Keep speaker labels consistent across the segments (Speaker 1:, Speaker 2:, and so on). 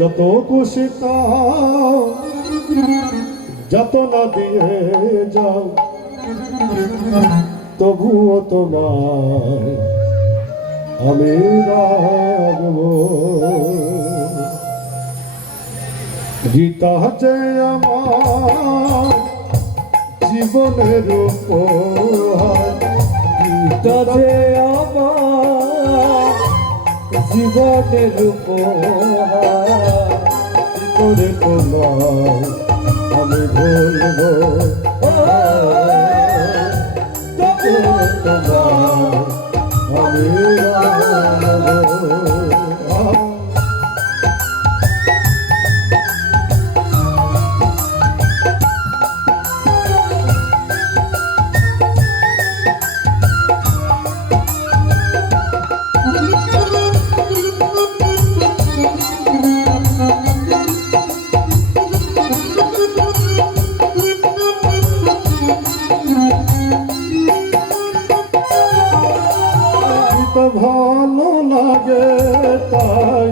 Speaker 1: যত খুশি যত না দিয়ে যাও তবুও তোমার আমি রাগব গীতা হচ্ছে আমার জীবনের উপহার গীতা যে আমার জীবনের করে তোমার আমি ভুলব তোমার আমি ভালো লাগে তাই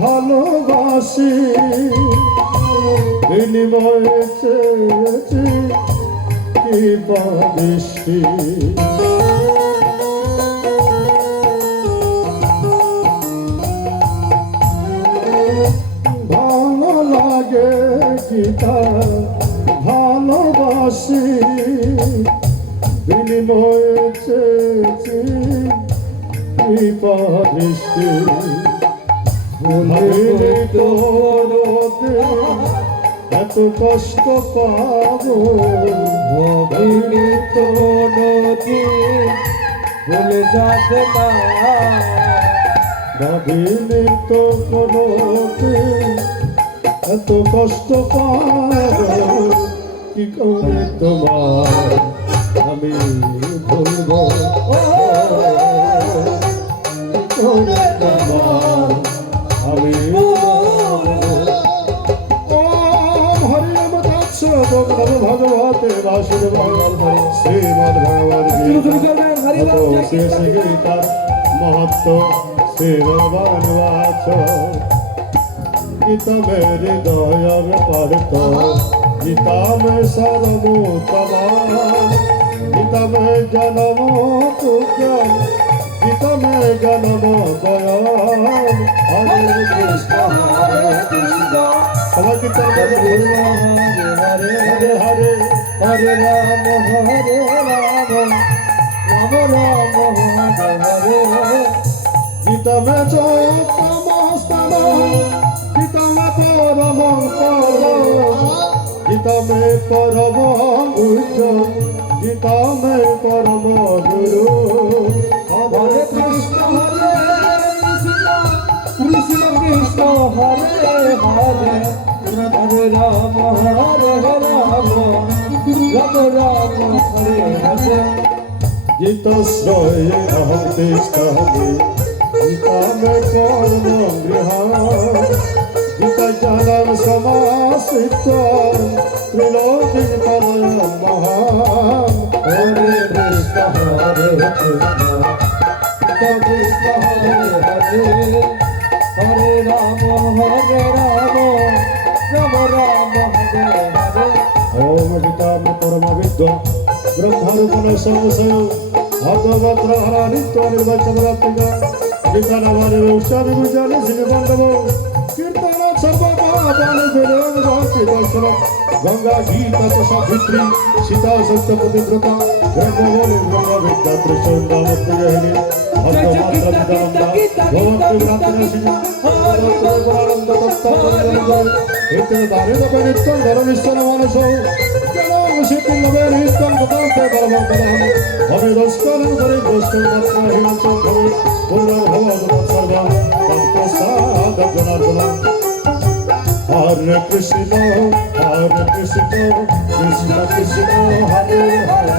Speaker 1: ভালোবাসি বিনিময়ে চেয়েছি কি বাদেশি ভালো লাগে কি তাই ভালোবাসি বিনিময়ে চেয়েছি এত কষ্ট পাব ভবিনি বলে যাতে না ভাবিনি তো কোনোতে এত কষ্ট পাব কি করে তোমার আমি ভুলব শ্রীমদ ভগবদ শেষ গীতার মহত্ব শ্রীরবান বাচ গীত মে হৃদয়ের পড়ত গীতা মে সর্বোত্তম গীতা প্রীতমের জন্ম হরে কৃষ্ণ হরে কৃষ্ণ সবাই কীর্তন করবে হরে হরে হরে হরে রাম হরে রাম রাম রাম হরে হরে প্রীতমে পরম উচ্চ প্রীতমে পরম গুরু হরে হরে হরে রাম হরে রাম রাম হরে হরে গীতাশ্রয়ে অহং তিষ্ঠামি গীতা মে কর্ম গৃহ গীতা জানাম সমাশ্রিত ত্রিলোকিং পরম মহান হরে কৃষ্ণ হরে কৃষ্ণ কৃষ্ণ হরে হরে হরে রাম হরে রাম রাম রাম হরে হরে ওম হিতাম পরম বিদ্য ব্রহ্মরূপণ সংশয় ভগবত হরানিত্য নির্বাচন রাত্রিক বিধান আমাদের উৎসাহ গুজান শ্রী বান্ধব কীর্তন সর্বদান বিরোধ গঙ্গা গীতা সীতা সত্য পতিব্রতা నిత్యం ధరమిస్తున్న మనసు నిత్యం కథంతే బలవంతరం హరి దోస్తాను హరి దోస్తు మాత్రం హింసం భవి పునర్ భవదు సర్వం తత్ప్రసాద జనార్దనం హర కృష్ణ హర కృష్ణ కృష్ణ కృష్ణ హరే హరే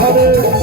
Speaker 1: हरे